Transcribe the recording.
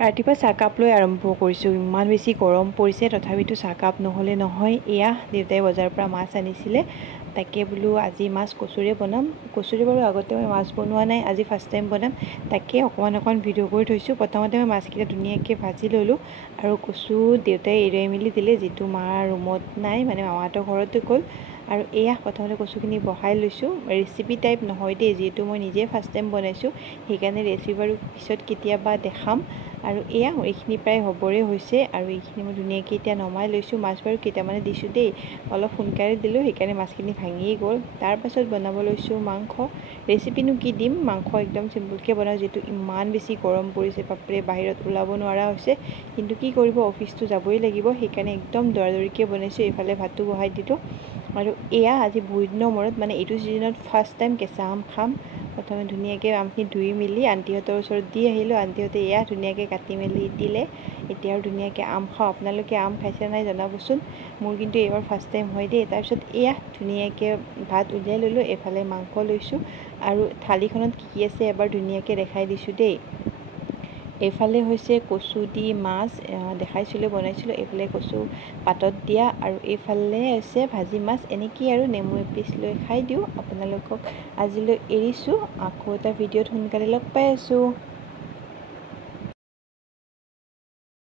ৰাতিপুৱা চাহকাপ লৈ আৰম্ভ কৰিছোঁ। ইমান বেছি গৰম পৰিছে, তথাপিতো চাহকাপ নহ'লে নহয়। এয়া দেউতাই বজাৰৰ পৰা মাছ আনিছিলে, তাকে বোলো আজি মাছ কচুৰে বনাম। কচুৰে বাৰু আগতে মই মাছ বনোৱা নাই, আজি ফাৰ্ষ্ট টাইম বনাম। তাকে অকণমান ভিডিঅ' কৰি থৈছোঁ। প্ৰথমতে মই মাছকেইটা ধুনীয়াকৈ ভাজি ল'লোঁ আৰু কচু দেউতাই এৰুৱাই মেলি দিলে, যিটো মাৰ ৰুমত নাই, মানে মামাহঁতৰ ঘৰতে গ'ল। আৰু এয়া প্ৰথমতে কচুখিনি বহাই লৈছোঁ। ৰেচিপি টাইপ নহয় দেই, যিহেতু মই নিজে ফাৰ্ষ্ট টাইম বনাইছোঁ, সেইকাৰণে ৰেচিপি বাৰু পিছত কেতিয়াবা দেখাম। আৰু এয়া এইখিনি প্ৰায় হ'বৰে হৈছে আৰু এইখিনি মই ধুনীয়াকৈ এতিয়া নমাই লৈছোঁ। মাছ বাৰু কেইটামানে দিছোঁ দেই, অলপ সোনকালে দিলোঁ, সেইকাৰণে মাছখিনি ভাঙিয়ে গ'ল। তাৰপাছত বনাব লৈছোঁ মাংস। ৰেচিপিনো কি দিম, মাংস একদম চিম্পুলকৈ বনাওঁ, যিহেতু ইমান বেছি গৰম পৰিছে, বাপৰে বাহিৰত ওলাব নোৱাৰা হৈছে। কিন্তু কি কৰিব, অফিচটো যাবই লাগিব, সেইকাৰণে একদম দৌৰা-দৌৰিকৈ বনাইছোঁ। এইফালে ভাতো বহাই দিলোঁ। আৰু এয়া আজি বহুত দিনৰ মূৰত, মানে এইটো ছিজনত ফাৰ্ষ্ট টাইম কেঁচা আম খাম। প্ৰথমে ধুনীয়াকৈ আমখিনি ধুই মেলি আণ্টিহঁতৰ ওচৰত দি আহিলোঁ। আণ্টিহঁতে এয়া ধুনীয়াকৈ কাটি মেলি দিলে। এতিয়া আৰু ধুনীয়াকৈ আম খাওঁ। আপোনালোকে আম খাইছে নাই জনাবচোন, মোৰ কিন্তু এইবাৰ ফাৰ্ষ্ট টাইম হয় দেই। তাৰপিছত এয়া ধুনীয়াকৈ ভাত উলিয়াই ল'লোঁ, এইফালে মাংস লৈছোঁ আৰু থালিখনত কি আছে এবাৰ ধুনীয়াকৈ দেখাই দিছোঁ দেই। এইফালে হৈছে কচু দি মাছ দেখাইছিলোঁ, বনাইছিলোঁ। এইফালে কচু পাতত দিয়া আৰু এইফালে হৈছে ভাজি মাছ। এনেকেই আৰু নেমু এপিচ লৈ খাই দিওঁ। আপোনালোকক আজিলৈ এৰিছোঁ, আকৌ এটা ভিডিঅ'ত সোনকালে লগ পাই আছোঁ।